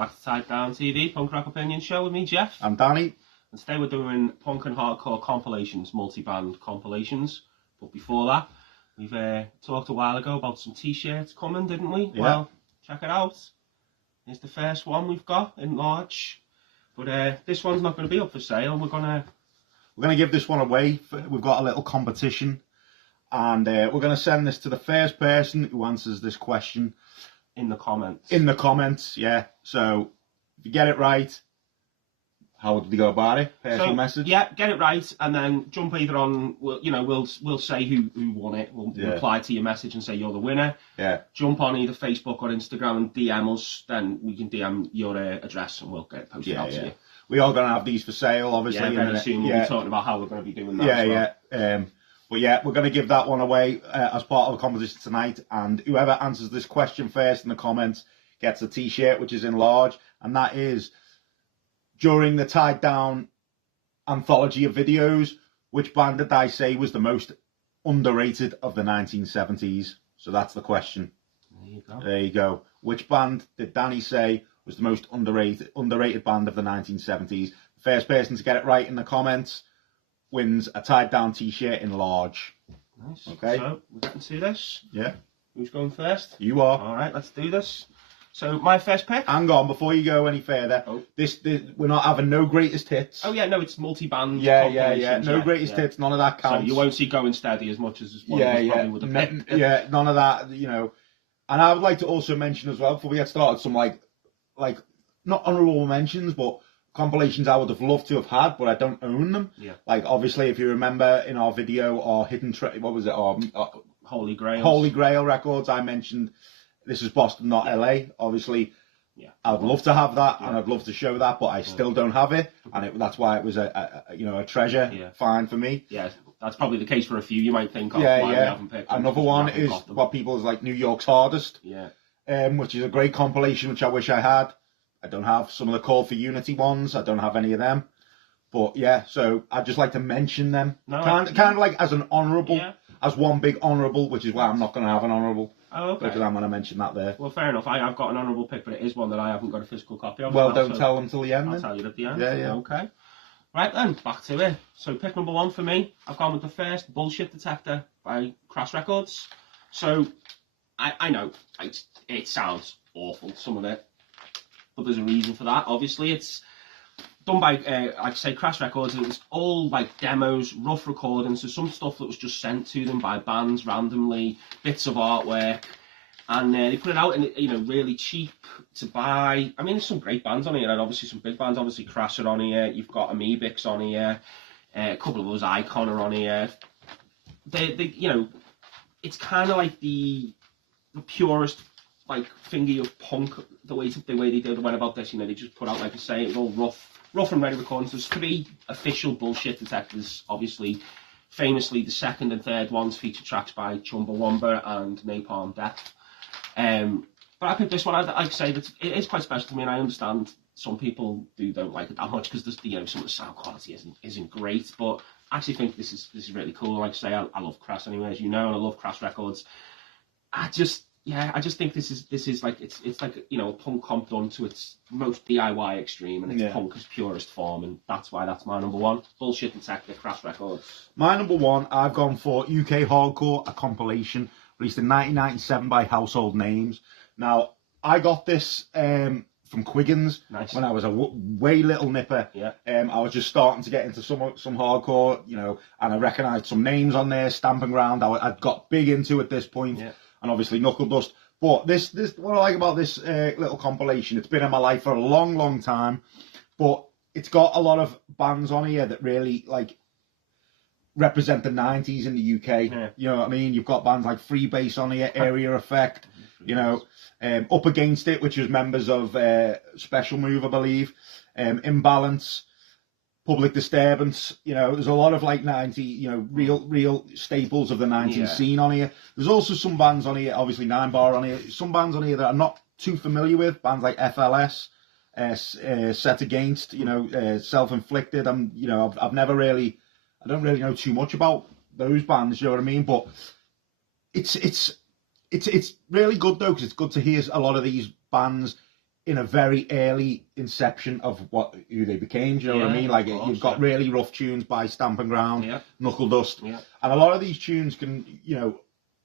back to Tied Down TV, Punk Rock Opinion Show with me, Geoff. I'm Danny. And today we're doing punk and hardcore compilations, multi-band compilations. But before that, we've talked a while ago about some t-shirts coming, didn't we? Yeah. Well, check it out. Here's the first one we've got in large. But this one's not going to be up for sale. We're going to give this one away. We've got a little competition. And we're going to send this to the first person who answers this question. In the comments. In the comments, yeah. So, if you get it right, how would we go about it? Personal message? Yeah, get it right, and then jump either on, we'll say who won it. We'll reply to your message and say you're the winner. Yeah. Jump on either Facebook or Instagram and DM us, then we can DM your address and we'll get it posted out to you. We are going to have these for sale, obviously. Yeah, very soon we'll be talking about how we're going to be doing that Yeah. But yeah, we're going to give that one away as part of the competition tonight. And whoever answers this question first in the comments gets a t-shirt, which is in large. And that is, during the Tied Down anthology of videos, which band did I say was the most underrated of the 1970s? So that's the question. There you go. There you go. Which band did Danny say was the most underrated band of the 1970s? The first person to get it right in the comments wins a Tied Down t-shirt in large. Nice. Okay. So, we're getting to this. Yeah. Who's going first? You are. All right, let's do this. So, my first pick. Hang on, before you go any further. Oh. This we're not having no greatest hits. Oh, yeah, no, it's multi-band. Yeah. No greatest hits, none of that counts. So, you won't see Going Steady as much as one of us probably would have picked. Yeah, none of that, And I would like to also mention as well, before we get started, some like not honourable mentions, but compilations I would have loved to have had, but I don't own them. Yeah. Like, obviously, if you remember in our video, our hidden what was it? Our Holy Grail. Holy Grail records. I mentioned this is Boston, not LA. Obviously, I'd love to have that, and I'd love to show that, but I still don't have it, and that's why it was a treasure find for me. Yeah, that's probably the case for a few. You might think, why we haven't picked them. Another one is what people's like New York's Hardest. Yeah. Which is a great compilation, which I wish I had. I don't have some of the Call for Unity ones. I don't have any of them. But yeah, so I'd just like to mention them. Kind of like as an honourable, as one big honourable, which is why I'm not going to have an honourable. Oh, okay. Because I'm going to mention that there. Well, fair enough. I've got an honourable pick, but it is one that I haven't got a physical copy of. Well, don't tell them till the end. I'll tell you at the end. Yeah. Okay. Right then, back to it. So pick number one for me. I've gone with the first Bullshit Detector by Crass Records. So I know it sounds awful, some of it. But there's a reason for that. Obviously, it's done by, like I say, Crass Records. It was all like demos, rough recordings. So some stuff that was just sent to them by bands randomly, bits of artwork, and they put it out in really cheap to buy. I mean, there's some great bands on here, and obviously some big bands. Obviously, Crass are on here. You've got Amoebics on here. A couple of those Icon are on here. It's kind of like the purest finger of punk, the way they went about this. They just put out, like I say, it was all rough and ready recordings. There's 3 official Bullshit Detectors, obviously. Famously, the second and third ones feature tracks by Chumbawamba and Napalm Death. But I picked this one. I'd say that it is quite special to me, and I understand some people don't like it that much because some of the sound quality isn't great. But I actually think this is really cool. Like I say, I love Crass anyway, as you know, and I love Crass Records. I just think this is like it's like a punk comp done to its most DIY extreme, and it's punk's purest form, and that's why that's my number one. Bullshit Detector, Crass Records. My number one, I've gone for UK Hardcore, a compilation released in 1997 by Household Names. Now, I got this from Quiggins when I was a way little nipper. Yeah. I was just starting to get into some hardcore, and I recognised some names on there, Stamping Ground. I'd got big into at this point. Yeah. And obviously Knuckle Dust. But this what I like about this little compilation, it's been in my life for a long, long time, but it's got a lot of bands on here that really represent the 90s in the UK. Yeah. You know what I mean? You've got bands like Freebase on here, Area Effect, Up Against It, which was members of Special Move, I believe, Imbalance, Public Disturbance. There's a lot of 90, real staples of the 90s scene on here. There's also some bands on here, obviously 9 Bar on here, some bands on here that I'm not too familiar with, bands like FLS, Set Against, Self-Inflicted. I've never really, I don't really know too much about those bands, you know what I mean? But it's really good though, because it's good to hear a lot of these bands in a very early inception of who they became. Do you know what I mean? Like course, you've got really rough tunes by Stamping Ground, Knuckle Dust, Yeah. and a lot of these tunes can,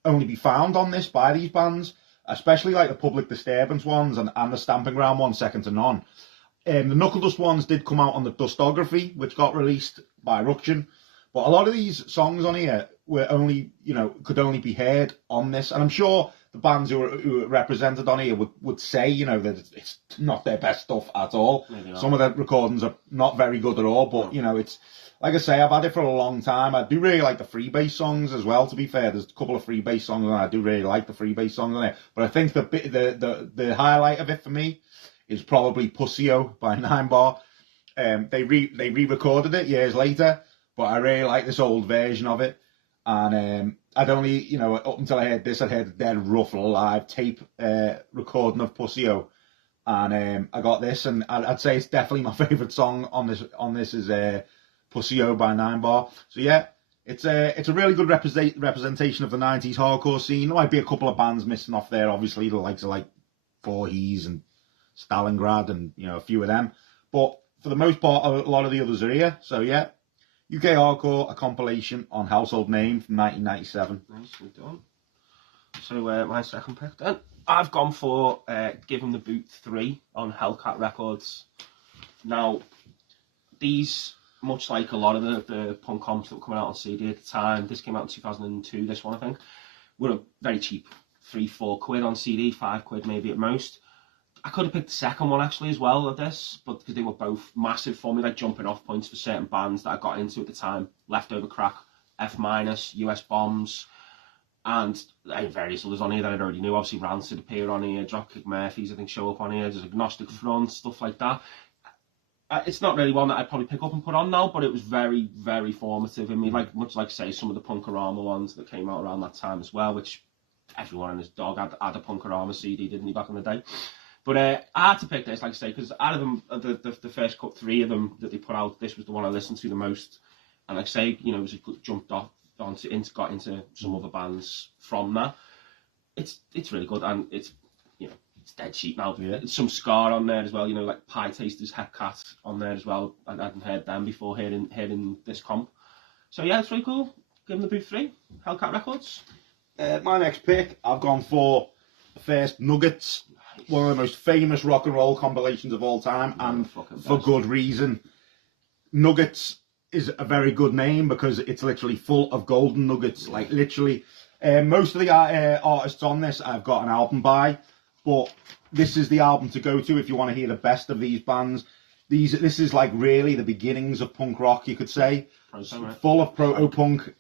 only be found on this by these bands, especially like the Public Disturbance ones and the Stamping Ground ones, second to none. The Knuckle Dust ones did come out on the Dustography, which got released by Ruction, but a lot of these songs on here were only, could only be heard on this, and I'm sure the bands who are represented on here would say, that it's not their best stuff at all. Some of the recordings are not very good at all, but, it's, like I say, I've had it for a long time. I do really like the freebase songs as well, to be fair. There's a couple of freebase songs, and I do really like the freebase songs on there. But I think the highlight of it for me is probably Pussy-O by 9 Bar. They re-recorded it years later, but I really like this old version of it. And I'd only, up until I heard this, I'd heard their rough live tape recording of Pussy-O. And I got this, and I'd say it's definitely my favourite song on this is Pussy-O by 9 Bar. So yeah, it's a really good representation of the 90s hardcore scene. There might be a couple of bands missing off there, obviously, the likes of like P.E.A.CE and Stalingrad and, a few of them. But for the most part, a lot of the others are here. So yeah, UK Hardcore, a compilation on Household Name from 1997. Nicely done. So my second pick then. I've gone for Give 'Em the Boot 3 on Hellcat Records. Now, these, much like a lot of the punk comps that were coming out on CD at the time, this came out in 2002, this one I think, were very cheap, 3-4 quid on CD, 5 quid maybe at most. I could have picked the second one actually as well of this, but because they were both massive for me, like jumping off points for certain bands that I got into at the time. Leftover Crack, F-, US Bombs, and various others on here that I already knew. Obviously Rancid appear on here, Dropkick Murphys I think show up on here, there's Agnostic Front, stuff like that. It's not really one that I'd probably pick up and put on now, but it was very, very formative. I mean, much like say some of the Punkorama ones that came out around that time as well, which everyone and his dog had a Punkorama CD, didn't he, back in the day? But I had to pick this, like I say, because out of them, the first cut 3 of them that they put out, this was the one I listened to the most. And like I say, it was a good jumped off got into some other bands from that. It's really good, and it's it's dead cheap now. Yeah. Some Scar on there as well, like Pie Tasters, Hellcat on there as well. I hadn't heard them before hearing this comp. So yeah, it's really cool. Give 'Em the Boot 3, Hellcat Records. My next pick, I've gone for the first Nuggets. One of the most famous rock and roll compilations of all time, and for good reason. Nuggets is a very good name because it's literally full of golden nuggets. Like literally, most of the artists on this I've got an album by, but this is the album to go to if you want to hear the best of these bands. This is like really the beginnings of punk rock, you could say. Full of proto-punk,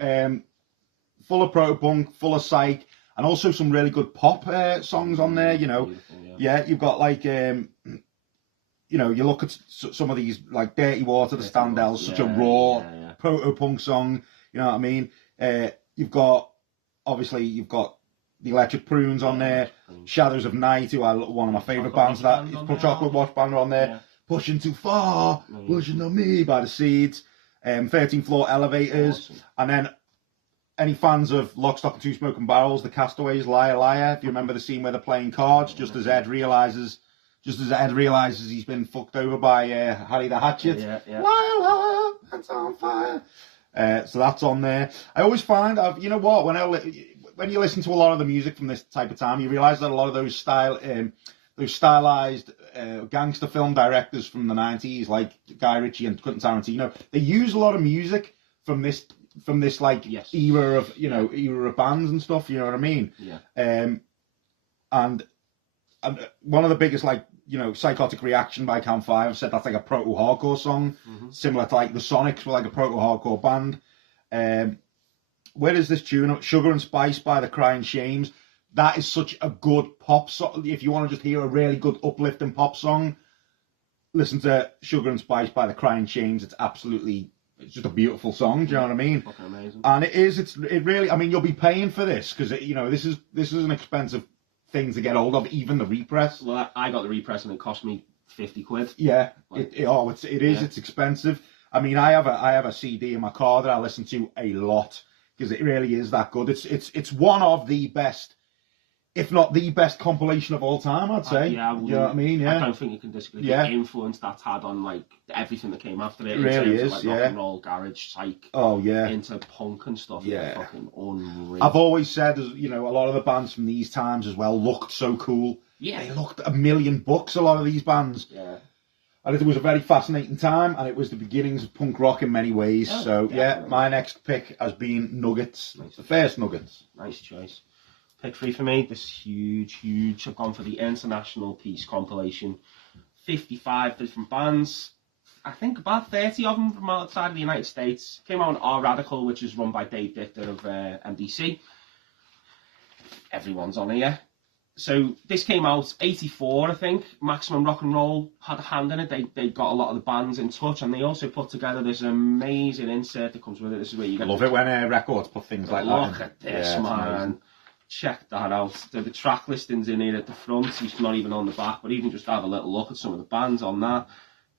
full of psych. And also some really good pop songs on there, Yeah, you've got like, you look at some of these, like Dirty Water, the Standells, such a raw proto-punk song, you know what I mean? You've got the Electric Prunes on there, Shadows of Night, who are one of my favourite bands, Chocolate Watch Band are on there, Pushing Too Far, Pushing On Me by the Seeds, 13th Floor Elevators, and then any fans of Lock, Stock and Two Smoking Barrels, the Castaways, Liar Liar, if you remember the scene where they're playing cards, just as Ed realises he's been fucked over by Harry the Hatchet. Liar Liar, that's on fire. So that's on there. I always find, you know what, when you listen to a lot of the music from this type of time, you realise that a lot of those stylized gangster film directors from the 90s, like Guy Ritchie and Quentin Tarantino, they use a lot of music from this era of bands and stuff, you know what I mean? Yeah. And one of the biggest, Psychotic Reaction by Cam 5 said that's like a proto-hardcore song, similar to like the Sonics were like a proto-hardcore band. Where is this tune? Sugar and Spice by the Crying Shames. That is such a good pop song. If you want to just hear a really good uplifting pop song, listen to Sugar and Spice by the Crying Shames. It's just a beautiful song. Do you know what I mean? Fucking amazing. And it really. I mean, you'll be paying for this because this is an expensive thing to get hold of. Even the repress. Well, I got the repress and it cost me 50 quid. Yeah. It's expensive. I mean, I have a CD in my car that I listen to a lot because it really is that good. It's one of the best if not the best compilation of all time, I'd say. Yeah, you know what I mean? Yeah. I don't think you can disagree. Yeah. The influence that's had on like everything that came after it. It in really terms is, of, like, rock and roll, garage, psych, Oh, yeah. into punk and stuff. Yeah. It's fucking unreal. I've always said, you know, a lot of the bands from these times as well looked so cool. Yeah. They looked $1,000,000, a lot of these bands. Yeah. And it was a very fascinating time, and it was the beginnings of punk rock in many ways. Oh, so, definitely. yeah, my next pick has been Nuggets. Nice. The first Nuggets. Nice choice. Pick 3 for me. This huge. I've gone for the International P.E.A.CE compilation. 55 different bands. I think about 30 of them from outside of the United States. Came out on R Radical, which is run by Dave Detector of MDC. Everyone's on here. So this came out 84, I think. Maximum Rock and Roll had a hand in it. They got a lot of the bands in touch, and they also put together this amazing insert that comes with it. This is where you get. I love it when records put things like that in. Look at this, Yeah, man. Check that out. The track listings in here at the front. It's not even on the back, but even just have a little look at some of the bands on that.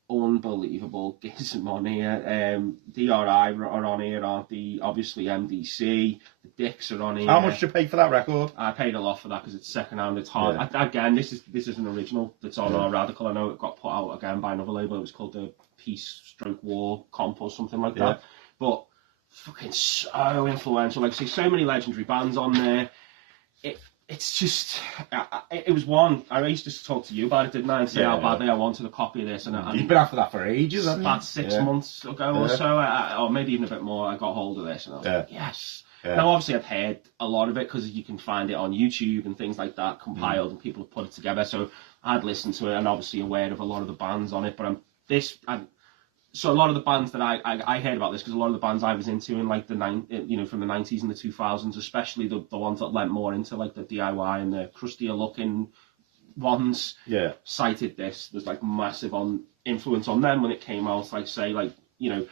Unbelievable. Gives them on here. DRI are on here, aren't they? Obviously MDC. The Dicks are on here. How much did you pay for that record? I paid a lot for that because it's second hand. It's hard. Yeah. Again, this is an original that's on our Radical. I know it got put out again by another label. It was called the Peace/War Comp or something like that. But fucking so influential. Like I say, so many legendary bands on there. It's just, it was one. I used to talk to you about it, didn't I? And say how badly I wanted a copy of this. And You've been after that for ages, haven't you? About 6 months ago or so, or maybe even a bit more, I got hold of this and I was like, yes. Now, obviously, I've heard a lot of it because you can find it on YouTube and things like that, compiled, and people have put it together. So I'd listened to it and obviously aware of a lot of the bands on it. But so a lot of the bands that I heard about this, because a lot of the bands I was into in like from the 90s and the 2000s, especially the ones that lent more into like the DIY and the crustier looking ones, cited this. There's like massive influence on them when it came out. Like say, like, you know,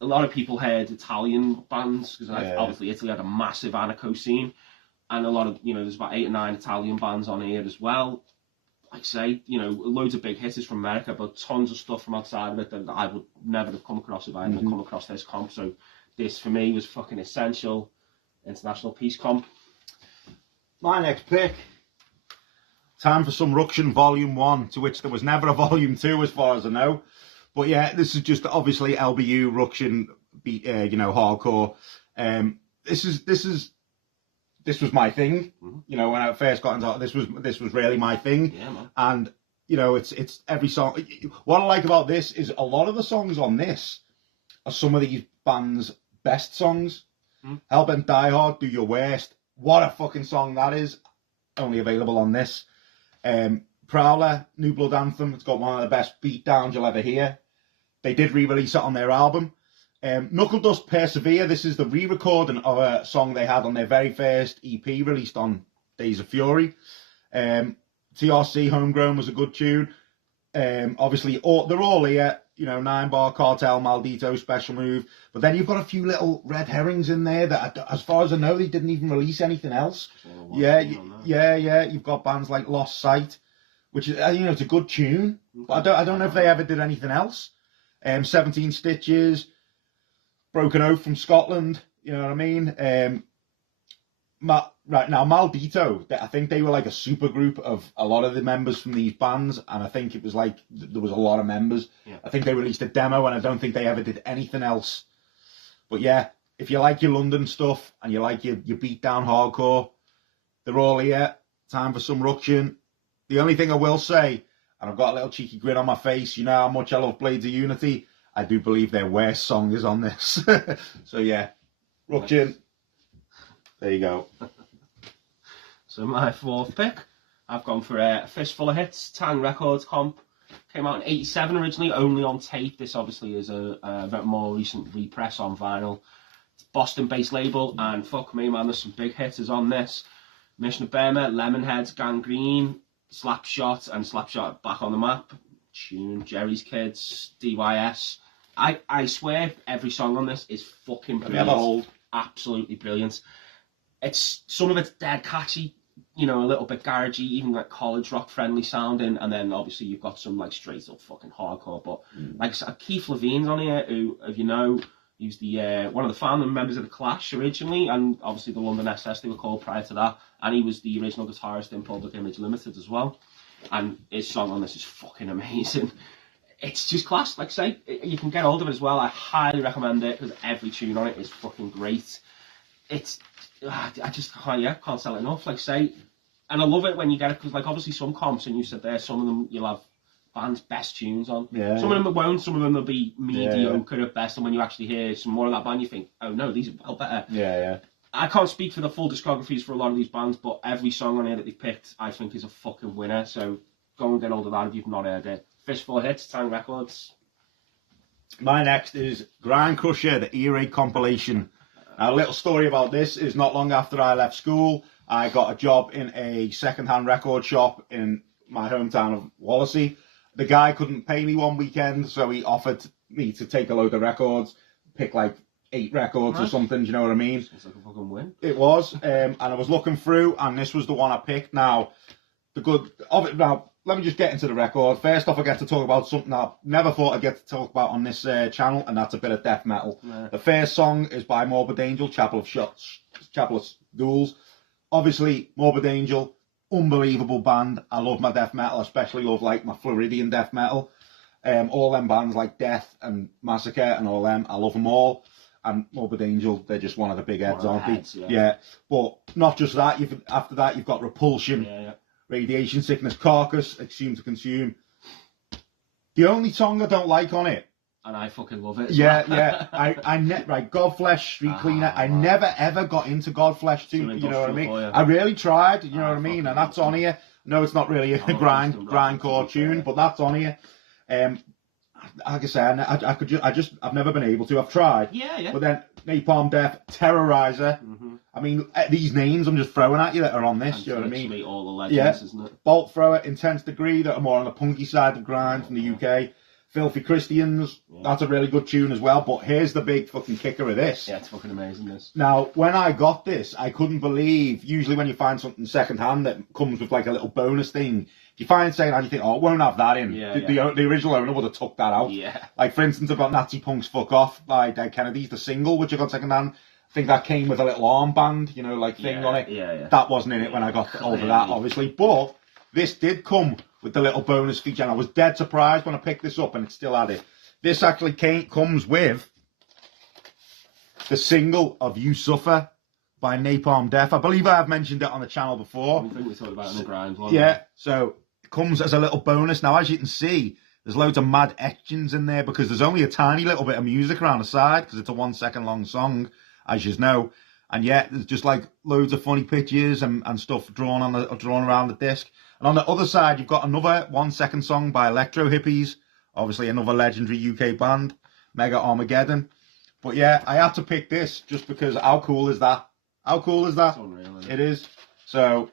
a lot of people heard Italian bands because obviously Italy had a massive anarcho scene, and a lot of, you know, there's about 8 or 9 Italian bands on here as well. Like say, you know, loads of big hitters from America, but tons of stuff from outside of it that I would never have come across if I hadn't come across this comp. So this for me was fucking essential. International P.E.A.CE comp. My next pick. Time for some Ruction Volume 1, to which there was never a Volume 2 as far as I know. But yeah, this is just obviously LBU, Ruction, you know, hardcore. This was my thing, you know, when I first got into it, this was really my thing. Yeah, man. And, you know, it's every song. What I like about this is a lot of the songs on this are some of these bands' best songs. Hellbent Die Hard, Do Your Worst. What a fucking song that is. Only available on this. Prowler, New Blood Anthem. It's got one of the best beatdowns you'll ever hear. They did re-release it on their album. Knuckle Dust Persevere, this is the re-recording of a song they had on their very first EP released on Days of Fury. TRC Homegrown was a good tune. Obviously, they're all here, you know, 9 Bar, Cartel, Maldito, Special Move. But then you've got a few little red herrings in there that, as far as I know, they didn't even release anything else. Yeah. You've got bands like Lost Sight, which is, you know, it's a good tune. But I don't know if they ever did anything else. 17 Stitches, Broken Oath from Scotland, you know what I mean? Right now, Maldito, I think they were like a super group of a lot of the members from these bands, and I think it was like, there was a lot of members. Yeah. I think they released a demo, and I don't think they ever did anything else. But yeah, if you like your London stuff, and you like your beat down hardcore, they're all here. Time for some Ruction. The only thing I will say, and I've got a little cheeky grin on my face, you know how much I love Blades of Unity, I do believe their worst song is on this. So yeah, Ruction. There you go. So my 4th pick, I've gone for a Fistful of Hits, Taang Records comp. Came out in 87 originally, only on tape. This obviously is a bit more recent repress on vinyl. It's a Boston-based label, and fuck me, man, there's some big hitters on this. Mission of Burma, Lemonheads, Gangrene, Slapshot, and Slapshot Back on the Map. Tune, Jerry's Kids, DYS. I swear every song on this is fucking brilliant. Absolutely brilliant. Some of it's dead catchy, you know, a little bit garagey, even like college rock friendly sounding, and then obviously you've got some like straight up fucking hardcore. But like I said, Keith Levine's on here, who, if you know, He was the one of the founding members of the Clash originally, and obviously the London SS they were called prior to that. And he was the original guitarist in Public Image Limited as well. And his song on this is fucking amazing. It's just class, like I say. You can get hold of it as well. I highly recommend it because every tune on it is fucking great. It's, I just can't sell it enough, like I say. And I love it when you get it because, like, obviously some comps, and you said there, some of them you'll have bands' best tunes on. Yeah, some of them won't, some of them will be mediocre at best, and when you actually hear some more of that band, you think, oh no, these are well better. Yeah. I can't speak for the full discographies for a lot of these bands, but every song on here that they picked, I think, is a fucking winner. So go and get hold of that if you've not heard it. Fistful of Hits, Taang Records. My next is Grindcrusher, the Earache compilation. Now, a little story about this is not long after I left school, I got a job in a second-hand record shop in my hometown of Wallasey. The guy couldn't pay me one weekend, so he offered me to take a load of records, pick like 8 records or something, do you know what I mean? It's like a fucking win. It was, and I was looking through, and this was the one I picked. Now, now, let me just get into the record. First off, I get to talk about something I never thought I'd get to talk about on this channel, and that's a bit of death metal. Yeah. The first song is by Morbid Angel, Chapel of Ghouls. Obviously, Morbid Angel, unbelievable band. I love my death metal, especially love like my Floridian death metal. All them bands like Death and Massacre and all them, I love them all. And Morbid Angel, they're just one of the big heads, aren't they? Yeah. But not just that, after that you've got Repulsion, Radiation Sickness, Carcass, Exhume to Consume. The only song I don't like on it, and I fucking love it. Right, Godflesh, Street Cleaner. I never ever got into Godflesh too. You know what I mean? I really tried. You know what I mean? And that's on here. No, it's not really a grindcore tune, but that's on here. Like I said, I've never been able to. I've tried. Yeah. But then Napalm Death, Terrorizer. I mean, these names I'm just throwing at you that are on this. And you know what I mean? All the legends, isn't it? Bolt Thrower, Intense Degree, that are more on the punky side of grind from the UK. Filthy Christians, that's a really good tune as well. But here's the big fucking kicker of this. Yeah, it's fucking amazing, this. Now, when I got this, I couldn't believe, usually when you find something second hand that comes with like a little bonus thing, you find second hand, you think, oh, it won't have that in. The original owner would have took that out. Yeah. Like, for instance, I've got Nazi Punk's Fuck Off by Dead Kennedys, the single, which I got second hand. I think that came with a little armband, you know, like thing on it. Yeah. That wasn't in it when I got hold of that, obviously. But this did come with the little bonus feature, and I was dead surprised when I picked this up and it still had it. This actually comes with the single of You Suffer by Napalm Death. I believe I have mentioned it on the channel before. I think we talked about it in the grind one. Yeah, so it comes as a little bonus. Now, as you can see, there's loads of mad etchings in there because there's only a tiny little bit of music around the side because it's a 1 second long song, as you know. And yet, there's just like loads of funny pictures and stuff drawn around the disc. And on the other side, you've got another 1 second song by Electro Hippies. Obviously, another legendary UK band, Mega Armageddon. But yeah, I had to pick this just because how cool is that? How cool is that? It's unreal, isn't it is. So,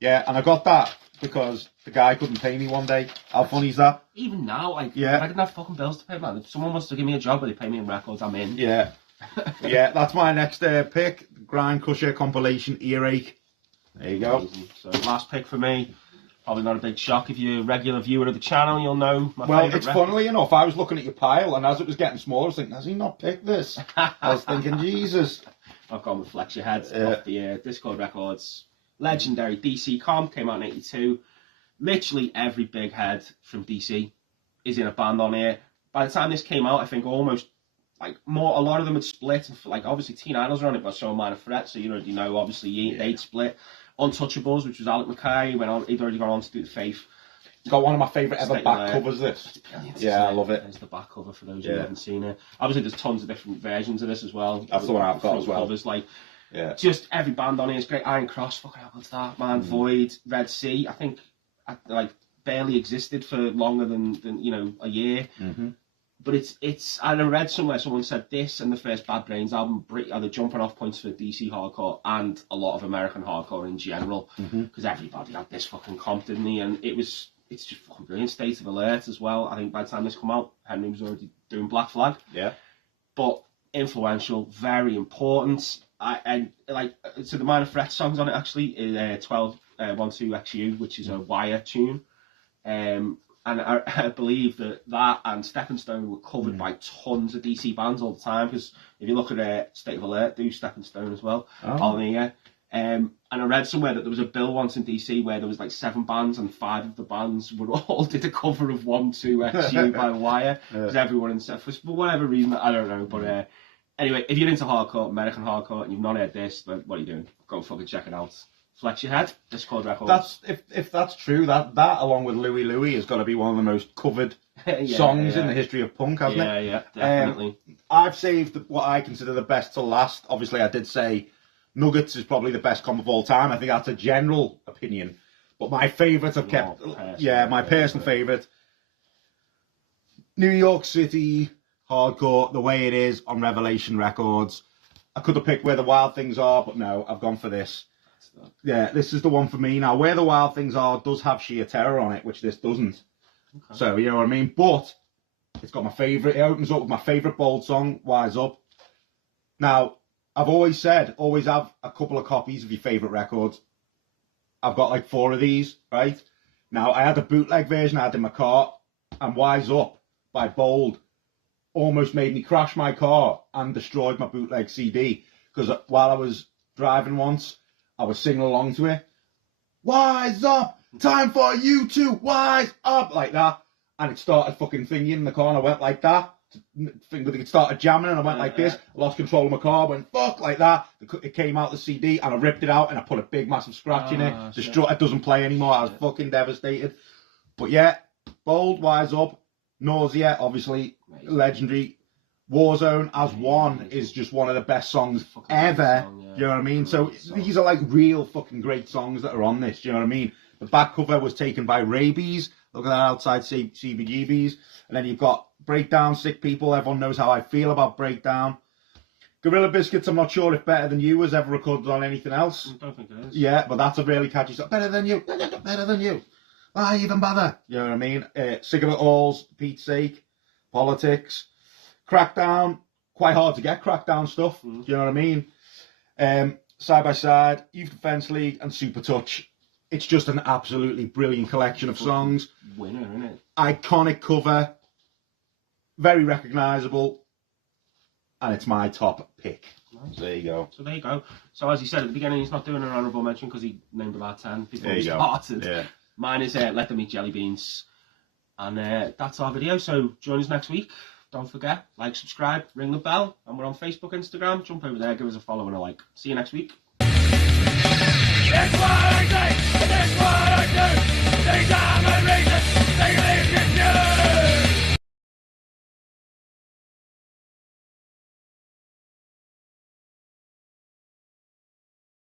yeah, and I got that because the guy couldn't pay me one day. How funny is that? Even now, I didn't have fucking bills to pay, man. If someone wants to give me a job where they pay me in records, I'm in. Yeah. Yeah, that's my next pick. Grindcrusher compilation, Earache. There you go. So, last pick for me. Probably not a big shock if you're a regular viewer of the channel, you'll know my favourite record. Funnily enough, I was looking at your pile, and as it was getting smaller, I was thinking, has he not picked this? I was thinking, Jesus. I've gone with Flex Your Head off the Dischord Records. Legendary DC comp, came out in 82. Literally every big head from DC is in a band on here. By the time this came out, I think almost, a lot of them had split. Like, obviously, Teen Idols are on it, but so Minor Threat, so you already know, obviously, they'd split. Untouchables, which was Alec Mackay, he'd already gone on to do The Faith. It's got one of my favourite ever back covers, this. Yeah, I love it. There's the back cover for those who haven't seen it. Obviously, there's tons of different versions of this as well. That's the one I've got as well. Covers, just every band on it is great. Iron Cross, fucking hell, what's that, man? Void, Red Sea, I think, barely existed for longer than a year. But it's I read somewhere someone said this and the first Bad Brains album are the jumping off points for DC hardcore and a lot of American hardcore in general, because everybody had this fucking comp, didn't he? And it's just fucking brilliant. State of Alert as well. I think by the time this come out, Henry was already doing Black Flag. Yeah. But influential, very important. So the Minor Threat songs on it actually is 12 12XU, which is a Wire tune. And I believe that and Stepping Stone were covered by tons of DC bands all the time, because if you look at State of Alert, do Stepping Stone as well. And I read somewhere that there was a bill once in DC where there was like 7 bands and 5 of the bands would all did a cover of 1-2-XU by Wire, because everyone in for whatever reason, I don't know. But anyway, if you're into hardcore, American hardcore, and you've not heard this, then what are you doing? Go fucking check it out. Flex your head. Dischord Records. That's if that's true. That along with Louie Louie has got to be one of the most covered songs in the history of punk, hasn't it? Yeah, definitely. I've saved what I consider the best to last. Obviously, I did say Nuggets is probably the best comp of all time. I think that's a general opinion. But my favourite I've kept... my personal favourite. New York City, hardcore, the way it is on Revelation Records. I could have picked Where the Wild Things Are, but no, I've gone for this. Yeah, this is the one for me. Now, Where the Wild Things Are does have Sheer Terror on it, which this doesn't. Okay. So, you know what I mean? But it's got my favourite... It opens up with my favourite Bold song, Wise Up. Now... I've always said, always have a couple of copies of your favourite records. I've got like 4 of these, right? Now, I had a bootleg version I had in my car, and Wise Up by Bold almost made me crash my car and destroyed my bootleg CD. Because while I was driving once, I was singing along to it. Wise up, time for you to wise up, like that. And it started fucking thingy in the car, and I went like that. It started jamming and I went like this. I lost control of my car, went fuck like that. It came out the CD and I ripped it out and I put a big massive scratch in it. It doesn't play anymore. I was fucking devastated. But yeah, Bold, Wise Up, Nausea, obviously legendary. Warzone as one is just one of the best songs ever. You know what I mean? So these are like real fucking great songs that are on this. Do you know what I mean? The back cover was taken by Rabies. Look at that outside CBGBs. And then you've got Breakdown, Sick People. Everyone knows how I feel about Breakdown. Gorilla Biscuits, I'm not sure if Better Than You was ever recorded on anything else. I don't think it is. Yeah, but that's a really catchy song. Better Than You. Better Than You. Why even bother? You know what I mean? Sick of It All's, Pete's Sake. Politics. Crackdown. Quite hard to get Crackdown stuff. Do you know what I mean? Side by Side, Youth Defence League, and Super Touch. It's just an absolutely brilliant collection of songs. Winner, isn't it? Iconic cover. Very recognisable. And it's my top pick. Nice. There you go. So there you go. So as he said at the beginning, he's not doing an honourable mention because he named about 10 before he started. Yeah. Mine is Let Them Eat Jelly Beans. And that's our video. So join us next week. Don't forget, like, subscribe, ring the bell. And we're on Facebook, Instagram. Jump over there, give us a follow and a like. See you next week.